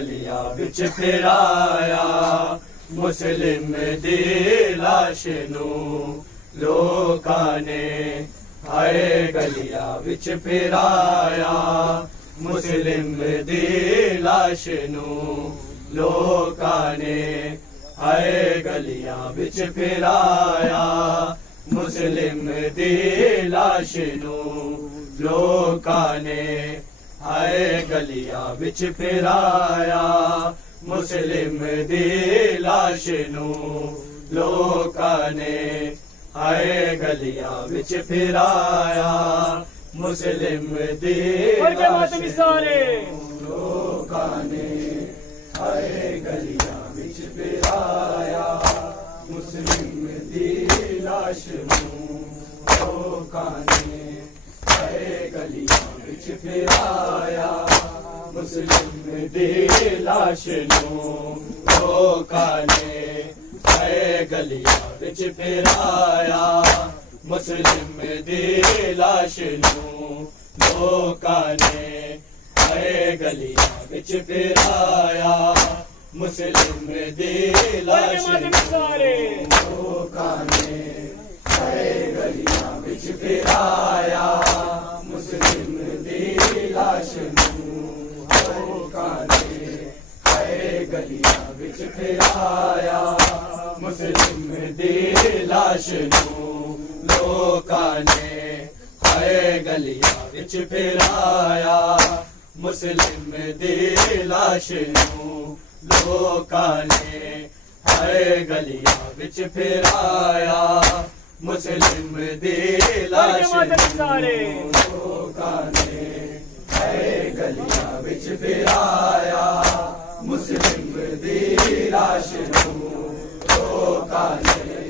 گلیاں وچ پھرایا مسلم دی لاش نوں لوکاں نے ہائے گلیاں وچ پھرایا مسلم دی لاش نوں لوکاں نے ہائے گلیاں وچ پھرایا مسلم دی لاش نوں لوکاں نے ہائے گلیاں وچ پھرایا مسلم دی لاش نوں لوکاں نے ہائے گلیاں وچ پھرایا مسلم دی لاش نوں لوکاں نے ہائے گلیاں وچ پھرایا مسلم دی لاش نوں لوکاں نے ہائے گلیاں وچ پھرایا مسلم دی لاش نوں لوکاں نے ہائے گلیاں وچ پھرایا مسلم دی لاش نوں لوکاں نے ہائے گلیاں وچ پھرایا مسلم دی لاش نوں لوکاں نے ہائے گلیاں وچ پھرایا مسلم دی لاش نوں لوکاں نے ہائے گلیاں وچ پھرایا مسلم دی لاش نوں لوکاں نے ہائے گلیاں وچ پھرایا مسلم دی لاش نوں لوکاں نے ہائے گلیاں وچ پھرایا مسلم دی لاش نوں لوکاں نے ہائے گلیاں وچ پھرایا مسلم دی لاش نوں لوکاں نے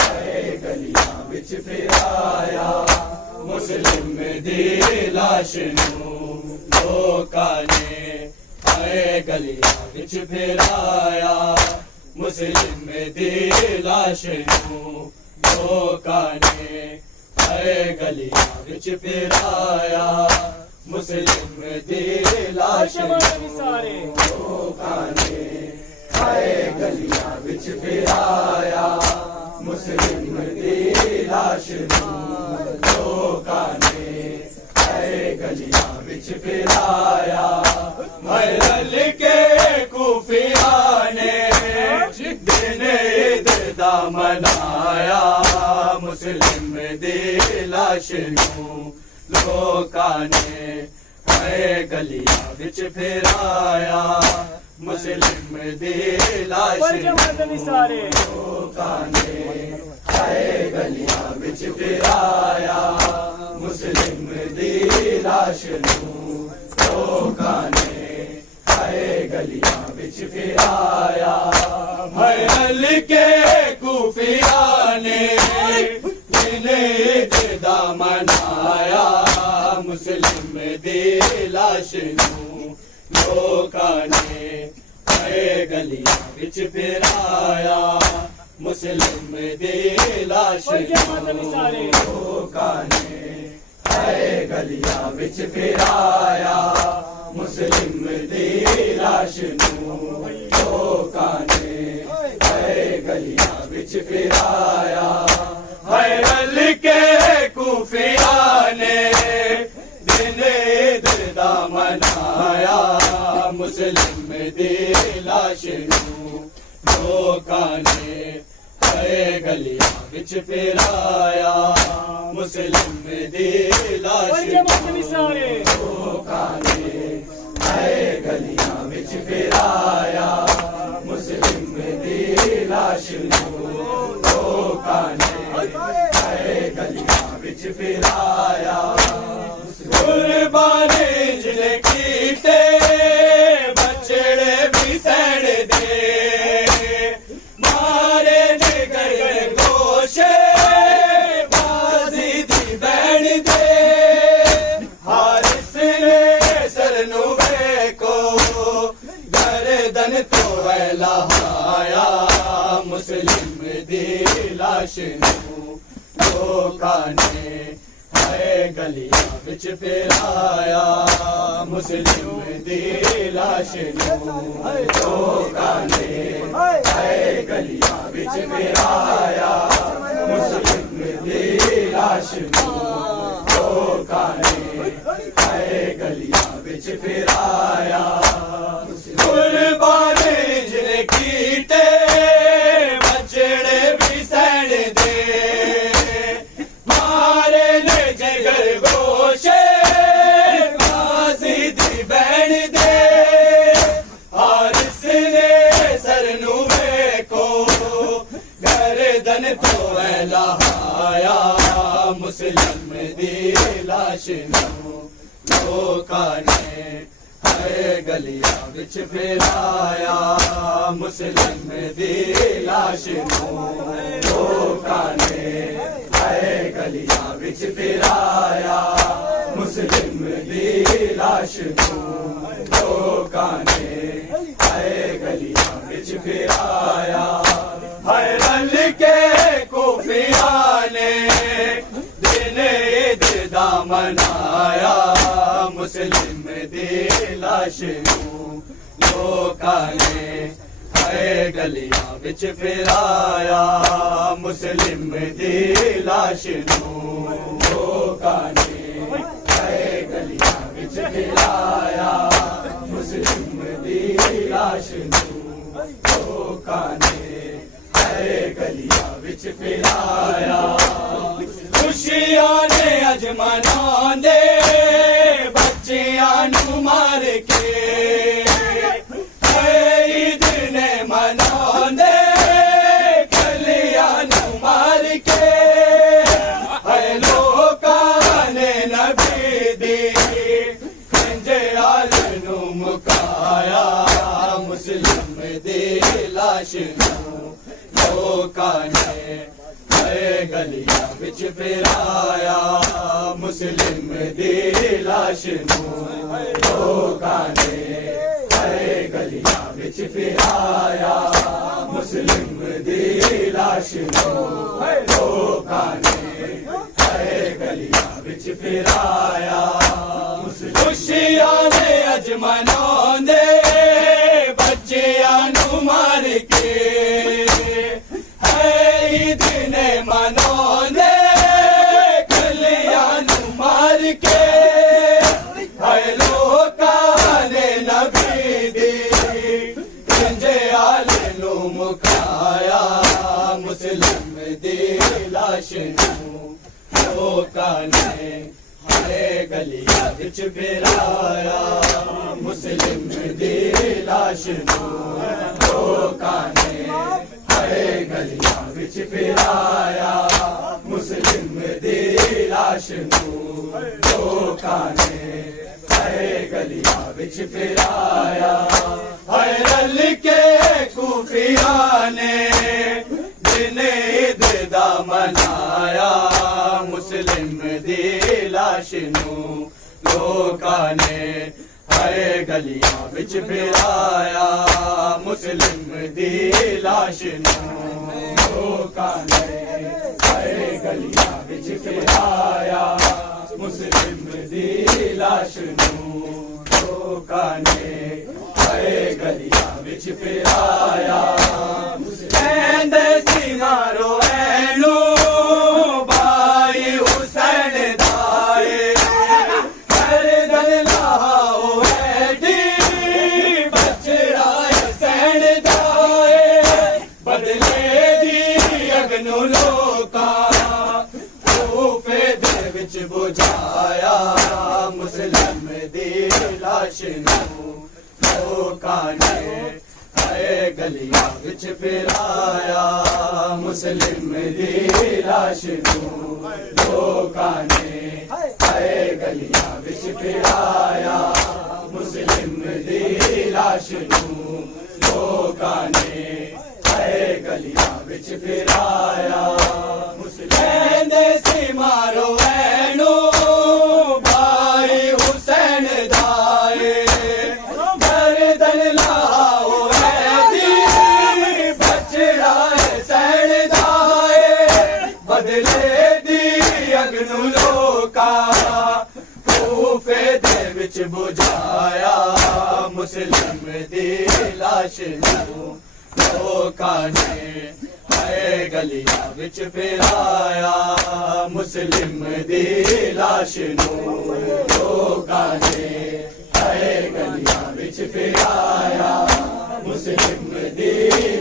ہائے گلیاں وچ پھرایا مسلم دی لاش نوں لوکاں نے ہائے گلیاں وچ پھرایا مسلم دی لاش نوں لوکاں نے ہائے گلیاں وچ پھرایا مسلم دی لاش نوں لوکاں نے ہائے گلیاں وچ پھرایا مسلم دی لاش نوں لوکاں نے ہائے گلیاں وچ پھرایا رل کے کوفیاں نے دن عید دا منایا مسلم دی لاش نوں لوکاں نے ہائے گلیاں وچ پھرایا مسلم دی لاش نوں لوکاں نے ہائے گلیاں وچ پھرایا مسلم دی لاش نوں لوکاں نے ہائے گلیاں وچ پھرایا رل کے کوفیاں نے دن عید دا منایا مسلم دی لاش نوں لوکاں نے ہائے گلیاں وچ پھرایا مسلم دی لاش نوں لوکاں نے ہائے گلیاں وچ پھرایا مسلم دی لاش نوں لوکاں نے ہائے گلیاں وچ پھرایا رل کے کوفیاں نے دن عید دا منایا مسلم دی لاش نوں لوکاں نے ہائے گلیاں وچ پھرایا مسلم دی لاش نوں لوکاں نے ہائے گلیاں وچ پھرایا مسلم دی لاش نوں لوکاں نے ہائے گلیاں وچ پھرایا قربان جن کیتے بچڑے بھی سڑ دے مارے جگر گوشے بازی دی بین دے حارث نے سر نو ویکو گردن تو لہایا مسلم دی لاش نوں لوکاں نے ہائے گلیاں وچ پھرایا مسلم دی لاش نوں لوکاں نے ہائے گلیاں وچ پھرایا مسلم دی لاش نوں لوکاں نے ہائے گلیاں وچ پھرایا قربان جن کیتے بچڑے بھی سین دے مارے نے جگر گوشے غازی دی بہن دے حارث نے سر نو ویکھو گردن تو لہایا مسلم دی لاش نوں لوکاں نے ہائے گلیاں وچ پھرایا مسلم دی لاش نوں لوکاں نے ہائے گلیاں وچ پھرایا مسلم دی لاش نوں لوکاں نے ہائے گلیاں وچ پھرایا ہائے رل کے کوفیاں نے دن عید دا منایا مسلم دی لاش نوں لوکاں نے ہائے گلیاں وچ پھرایا مسلم دی لاش نوں لوکاں نے ہائے گلیاں وچ پھرایا مسلم دی لاش نوں لوکاں نے ہائے گلیاں وچ پھرایا خوشیاں نے اج مناندے بچیاں نوں مار کے عید نے مناندے کلیاں نوں مار کے ہائے لوکاں نے نبی دی کنجیال نوں مکایا مسلم دی لاش نوں لوکاں نے ہائے گلیاں وچ پھرایا مسلم دی لاش نوں لوکاں نے ہائے گلیاں وچ پھرایا مسلم دی لاش نوں لوکاں نے ہائے گلیاں وچ پھرایا خوشیاں نے اج مناندے بچیاں نوں مار کے عید نے مناندے کلیاں نوں مار کے ہائے لوکاں نے نبی دی کنجیال نوں مکایا مسلم دی لاش نوں لوکاں نے ہائے گلیاں وچ پھرایا مسلم دی لاش نوں لوکاں نے ہائے گلیاں وچ پھرایا مسلم دی لاش نوں لوکاں نے ہائے گلیاں وچ پھرایا ہائے رل کے کوفیاں نے دن عید دا منایا مسلم دی لاش نوں لوکاں نے ہائے گلیاں وچ پھرایا مسلم دی لاش نوں لوکاں نے ہائے گلیاں وچ پھرایا مسلم دی لاش نوں لوکاں نے ہائے گلیاں وچ پھرایا کہندے سی مارو اینو بھائی حسین دائے گردن لاؤ ایڈی بچڑا حسین دائے بدلے دی اگنو لوکاں کوفے دے وچ بجھایا مسلم دی لاش نوں لوکاں نے ہائے گلیاں وچ پھرایا مسلم دی لاش نوں لوکاں نے ہائے گلیاں وچ پھرایا مسلم دی لاش نوں لوکاں نے ہائے گلیاں وچ پھرایا کہندے سی مارو اینو بھائی حسین دائے گردن لاؤ ایدی بچڑا حسین دائے بدلے دی اگنو لو روکا کوفے دے وچ بجھایا مسلم دی لاش نو لوکاں نے اے گلیاں وچ پھرایا مسلم دی لاش نو لوکاں نے اے گلیاں وچ پھرایا مسلم دی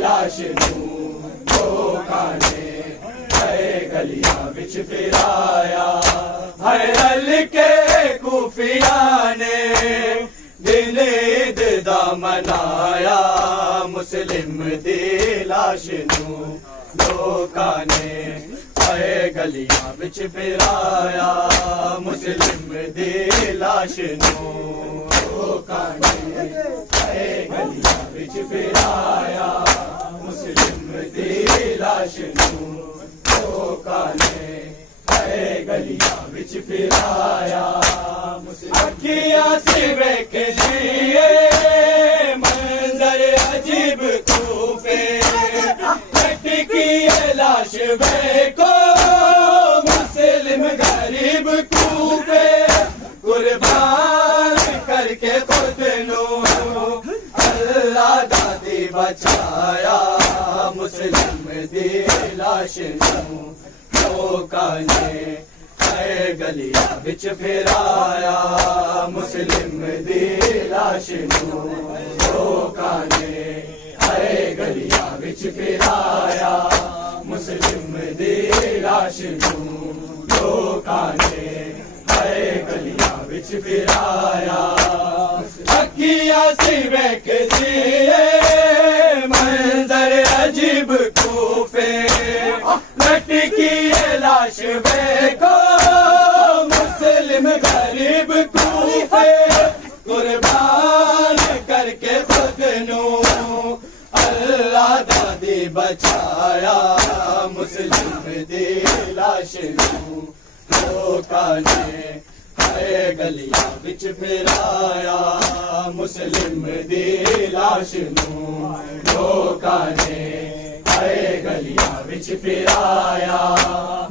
لاش نو لوکاں نے اے گلیاں وچ پھرایا حیدر کے کوفیاں نے دن عید دا منایا مسلم دی لاش نو لوکاں نے اے گلیاں وچ پھرایا مسلم دی لاش نو لوکاں نے اے گلیاں وچ پھرایا مسلم دی لاش نو لوکاں نے اے گلیاں وچ پھرایا اکھیاں سے ویکھ لیے منظر عجیب کوفے لٹکی لاش ویکھو مسلم غریب کوفے قربان کر کے خود نو اللہ دادی بچایا مسلم دی لاش نو لوکاں نے اے گلیاں وچ پھرایا مسلم دی لاش نو لوکاں نے اے گلیاں وچ پھرایا مسلم دی لاش نو لوکاں نے اے گلیاں وچ پھرایا اکھیاں سی ویکھ لیے منظر عجیب کوفے لٹکی لاش ویکھو مسلم غریب کوفے قربان کر کے خود نو اللہ دادی بچایا مسلم دی لاش نو لوکاں نے اے گلیاں وچ پھرایا مسلم دی لاش نو لوکاں نے اے گلیاں وچ پھرایا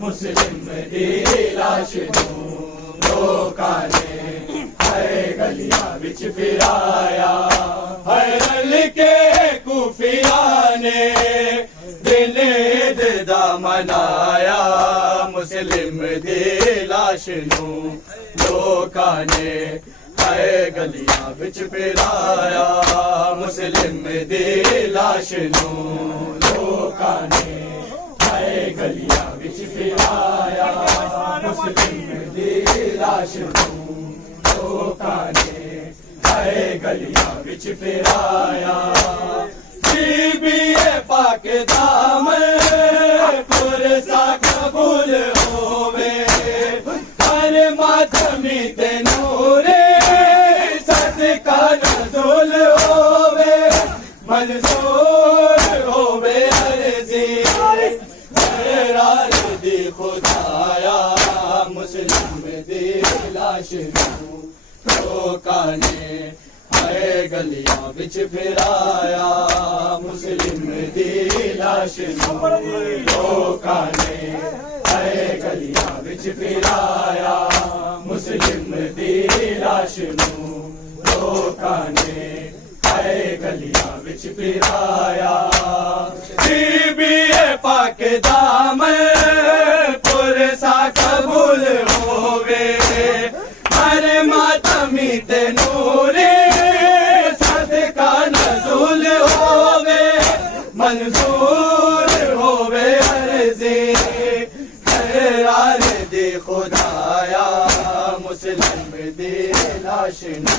مسلم دی لاش نو لوکاں نے اے گلیاں وچ پھرایا حیدر کے کوفیاں نے دن عید دا منایا مسلم دی لاش نو لوکاں نے اے گلیاں وچ پھرایا مسلم دی لاش نو لوکاں نے اے گلیاں وچ پھرایا مسلم دی لاش نو لوکاں نے اے گلیاں وچ پھرایا بی بی پاک دامن پرسا قبول ہووے ہر ماتمی تے نورے صدقہ نزول ہووے منظور ہووے عرضی جرار دی خدایا مسلم دی لاش نو لوکاں نے اے گلیاں وچ پھرایا مسلم دی لاش نو لوکاں نے اے گلیاں وچ پھرایا مسلم دی لاش نو لوکاں نے اے گلیاں وچ پھرایا بی بی پاک دامن پرسا قبول ہووے ہر ماتمی تے نورے صدقہ نزول ہووے منظور ہووے عرضی جرار دی خدایا مسلم دی لاش نو